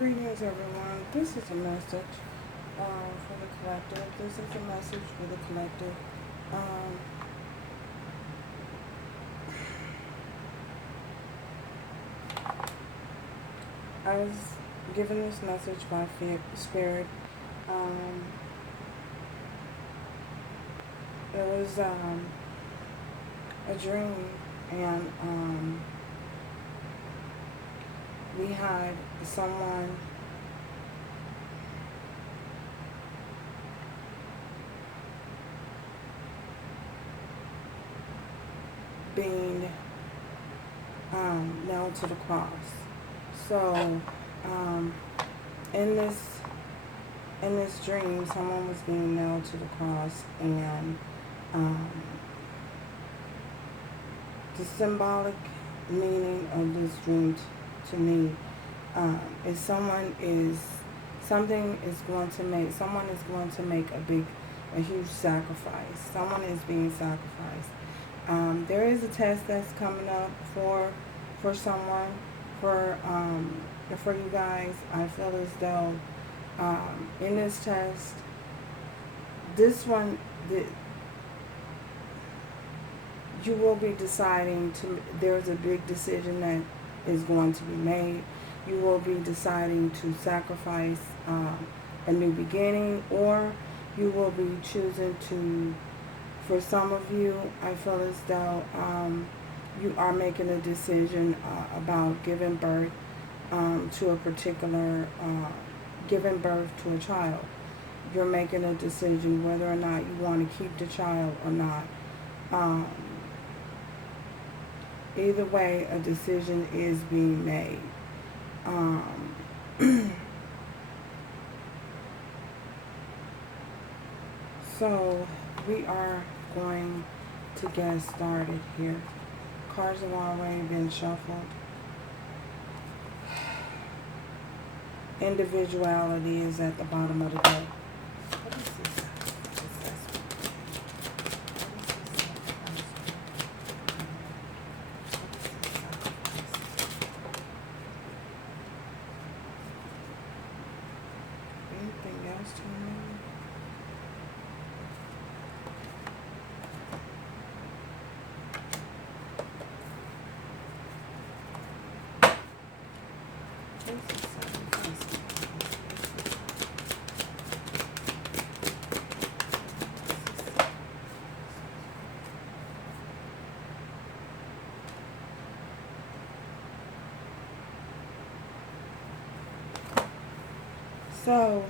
Greetings, everyone. This is a message for the collective. This is a message for the collective. Um, I was given this message by Spirit. Um, it was a dream, and we had someone being nailed to the cross. So, um, in this dream, someone was being nailed to the cross, and the symbolic meaning of this dream to me is someone is going to make a huge sacrifice. Someone is being sacrificed. There is a test that's coming up for someone, for you guys. I feel as though in this test, this one, you will be deciding to. There's a big decision that is going to be made. You will be deciding to sacrifice a new beginning, or you will be choosing to. For some of you, I feel as though you are making a decision about giving birth to a particular, giving birth to a child. You're making a decision whether or not you want to keep the child or not. Either way, a decision is being made. So we are going to get started here. Cards have already been shuffled. Individuality is at the bottom of the deck. What is this? Anything else to remember? So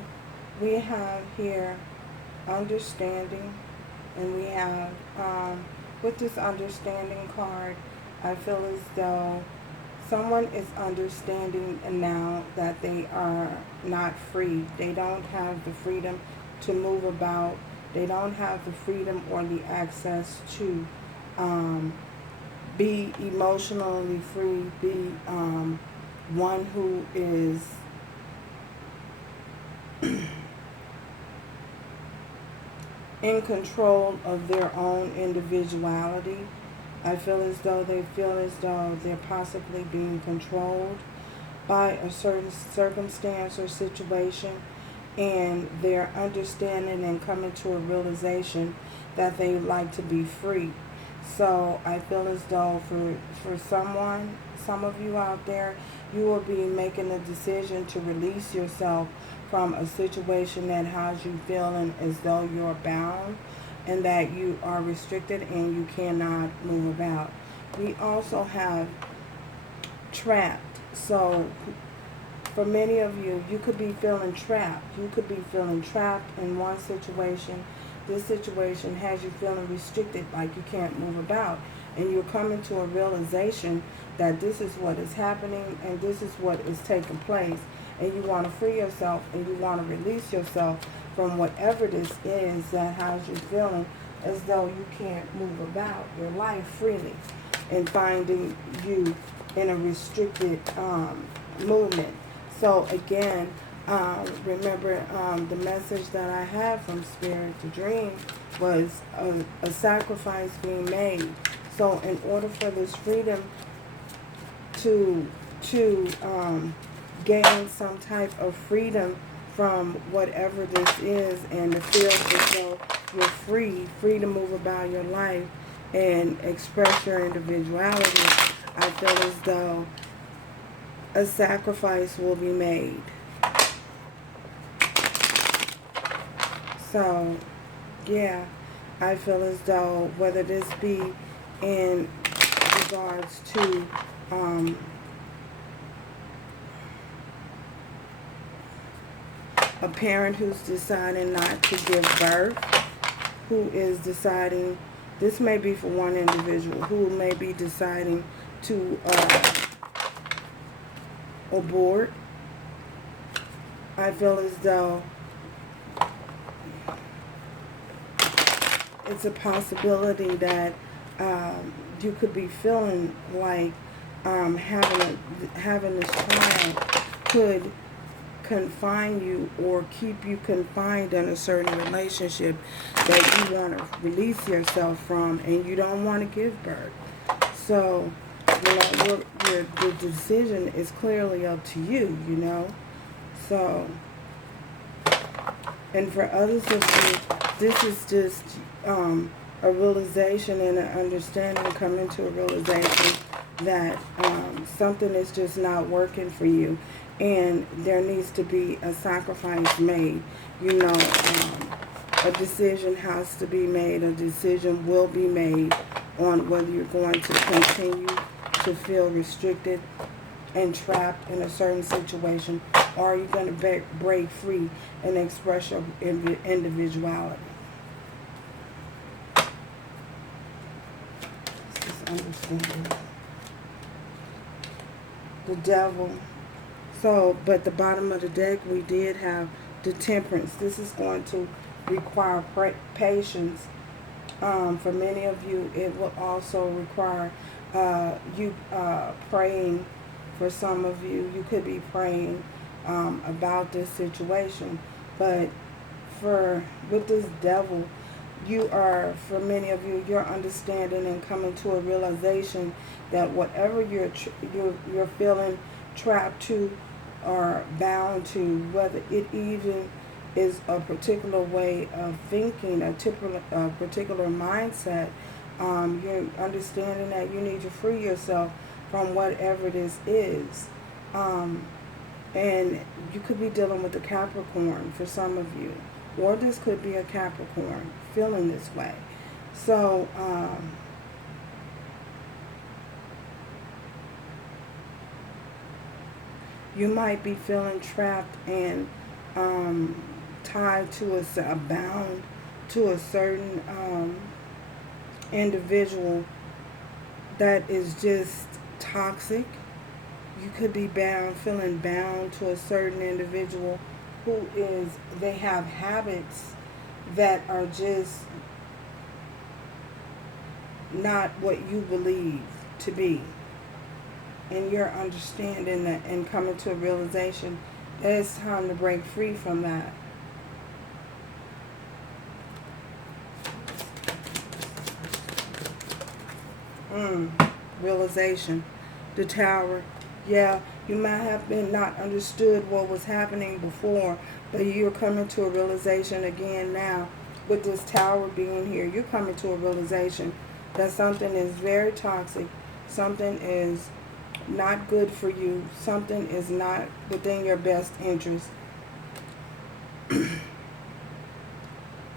we have here understanding, and we have with this understanding card, I feel as though someone is understanding now that they are not free. They don't have the freedom to move about. They don't have the freedom or the access to be emotionally free, be one who is in control of their own individuality. I feel as though they're possibly being controlled by a certain circumstance or situation, and they're understanding and coming to a realization that they like to be free. So I feel as though for some of you out there, you will be making a decision to release yourself from a situation that has you feeling as though you're bound and that you are restricted and you cannot move about. We also have trapped. So for many of you, you could be feeling trapped. You could be feeling trapped in one situation. This situation has you feeling restricted, like you can't move about. And you're coming to a realization that this is what is happening and this is what is taking place. And you want to free yourself and you want to release yourself from whatever this is that has you feeling as though you can't move about your life freely and finding you in a restricted movement. So again, remember the message that I had from Spirit to Dream was a sacrifice being made. So in order for this freedom to gain some type of freedom from whatever this is, and to feel as though you're free to move about your life and express your individuality. I feel as though a sacrifice will be made. So, yeah, I feel as though whether this be in regards to a parent who's deciding not to give birth, who is deciding, this may be for one individual, who may be deciding to abort. I feel as though it's a possibility that you could be feeling like having this child could confine you or keep you confined in a certain relationship that you want to release yourself from, and you don't want to give birth. So, the decision is clearly up to you, So, and for others of you, this is just a realization and an understanding, coming to a realization that something is just not working for you, and there needs to be a sacrifice made. A decision has to be made. A decision will be made on whether you're going to continue to feel restricted and trapped in a certain situation, or are you going to break free and express your individuality. Understanding the devil. So, but the bottom of the deck, we did have the Temperance. This is going to require patience. For many of you, it will also require you praying. For some of you, you could be praying about this situation. But with this devil, for many of you, you're understanding and coming to a realization that whatever you're feeling trapped to or bound to, whether it even is a particular way of thinking, a particular mindset, you're understanding that you need to free yourself from whatever this is. And you could be dealing with a Capricorn for some of you, or this could be a Capricorn feeling this way. So, you might be feeling trapped and tied to bound to a certain individual that is just toxic. You could be feeling bound to a certain individual they have habits that are just not what you believe to be. And you're understanding that and coming to a realization that it's time to break free from that. Realization. The Tower. Yeah, you might have been not understood what was happening before, but you're coming to a realization again now. With this Tower being here, you're coming to a realization that something is very toxic. Something is not good for you. Something is not within your best interest.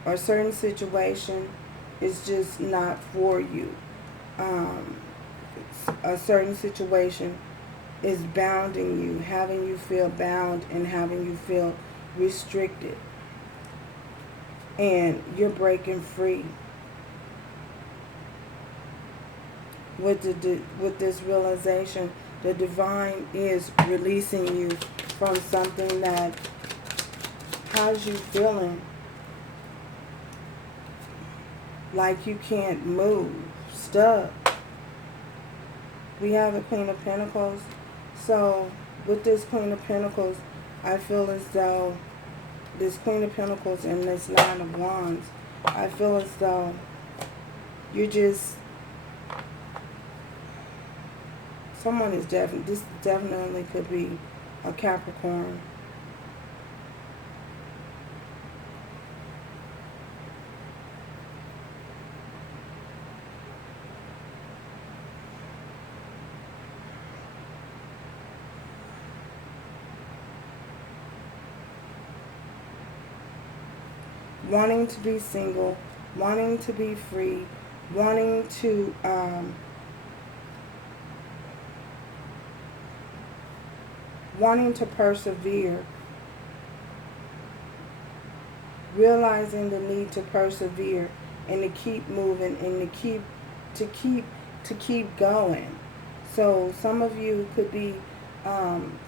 A certain situation is just not for you. A certain situation is bounding you, having you feel bound and having you feel restricted. And you're breaking free. With this realization, the divine is releasing you from something that has you feeling like you can't move, stuck. We have the Queen of Pentacles. So with this Queen of Pentacles, I feel as though this Queen of Pentacles and this Nine of Wands, I feel as though you're just, someone is this definitely could be a Capricorn. Wanting to be single, wanting to be free, wanting to persevere, realizing the need to persevere and to keep moving and to keep going. So some of you could be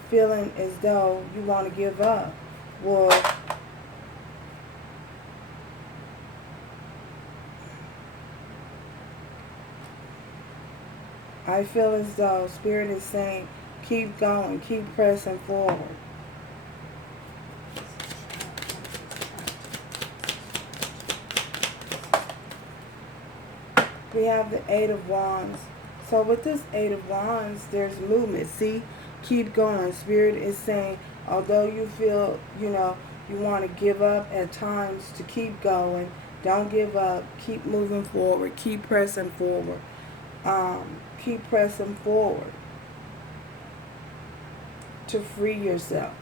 feeling as though you want to give up. Well, I feel as though Spirit is saying, keep going, keep pressing forward. We have the Eight of Wands. So with this Eight of Wands, there's movement. See, keep going. Spirit is saying, although you feel, you want to give up at times, to keep going. Don't give up. Keep moving forward. Keep pressing forward. Keep pressing forward to free yourself.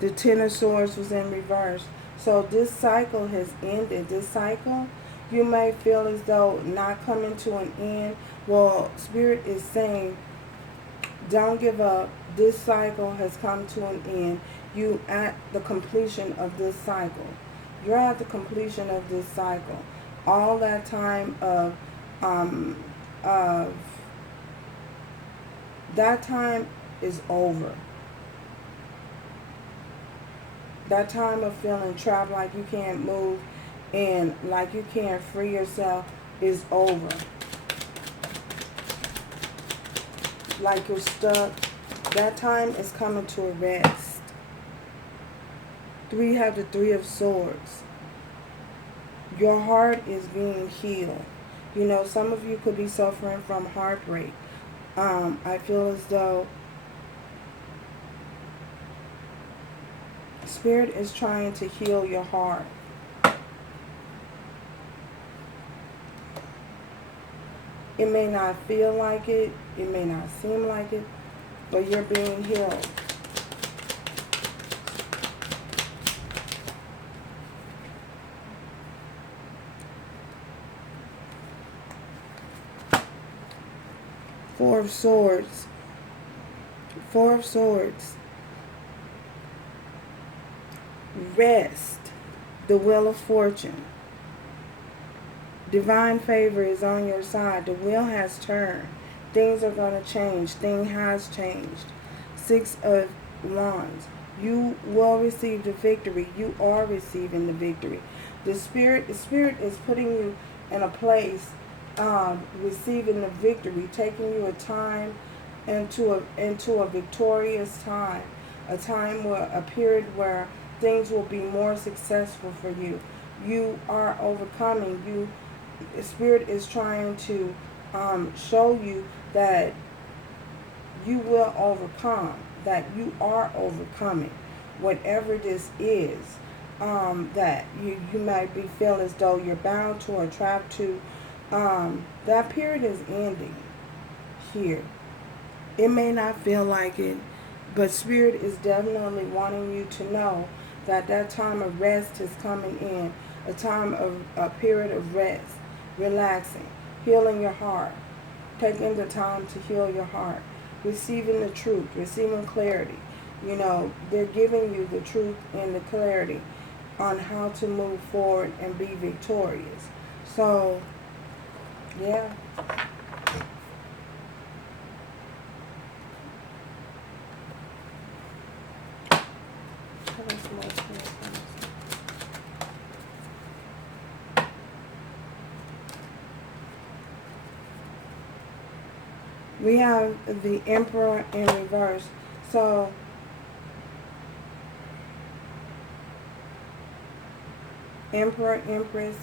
The Ten of Swords was in reverse. So this cycle has ended. This cycle, you may feel as though not coming to an end. Well, Spirit is saying, don't give up. This cycle has come to an end. You at the completion of this cycle. You're at the completion of this cycle. All that time of that time is over. That time of feeling trapped, like you can't move and like you can't free yourself, is over. Like you're stuck. That time is coming to a rest. We have the Three of Swords. Your heart is being healed. Some of you could be suffering from heartbreak. I feel as though Spirit is trying to heal your heart. It may not feel like it. It may not seem like it. But you're being healed. Four of Swords. Four of Swords. Rest. The Wheel of Fortune. Divine favor is on your side. The wheel has turned. Things are going to change. Thing has changed. Six of Wands. You will receive the victory. You are receiving the victory. The Spirit is putting you in a place, receiving the victory, taking you into a victorious time, a time where a period where things will be more successful for you. You are overcoming. Spirit is trying to show you that you will overcome, that you are overcoming whatever this is, that you might be feeling as though you're bound to or trapped to. That period is ending here. It may not feel like it, but Spirit is definitely wanting you to know that that time of rest is coming in, a period of rest, relaxing, healing your heart, taking the time to heal your heart, receiving the truth, receiving clarity. They're giving you the truth and the clarity on how to move forward and be victorious. So, yeah. We have the Emperor in reverse. So Emperor, Empress.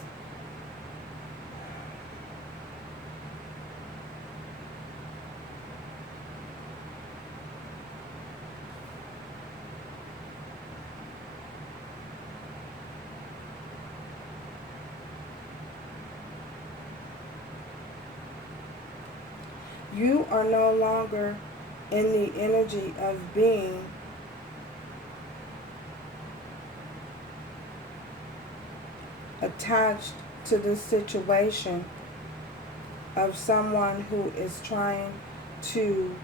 You are no longer in the energy of being attached to the situation of someone who is trying to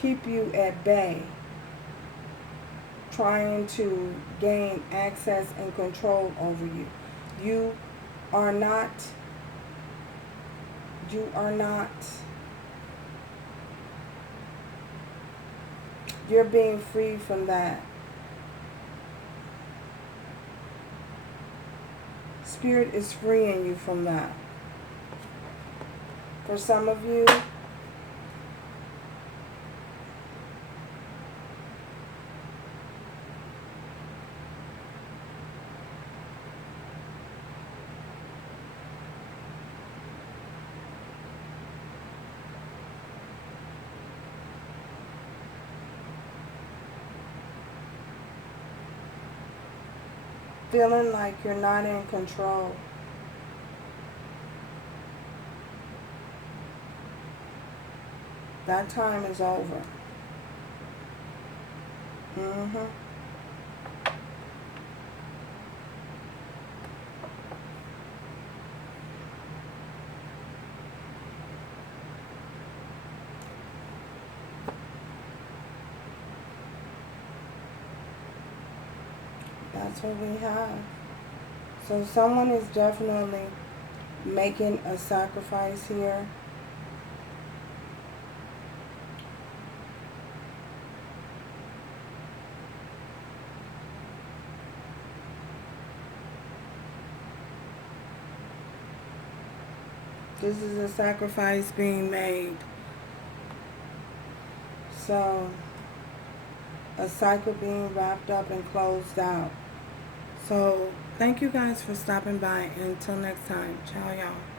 keep you at bay, trying to gain access and control over you. You are not, you're being freed from that. Spirit is freeing you from that. For some of you, feeling like you're not in control. That time is over. That's what we have. So someone is definitely making a sacrifice here. This is a sacrifice being made. So, a cycle being wrapped up and closed out. So, thank you guys for stopping by. Until next time. Ciao, y'all.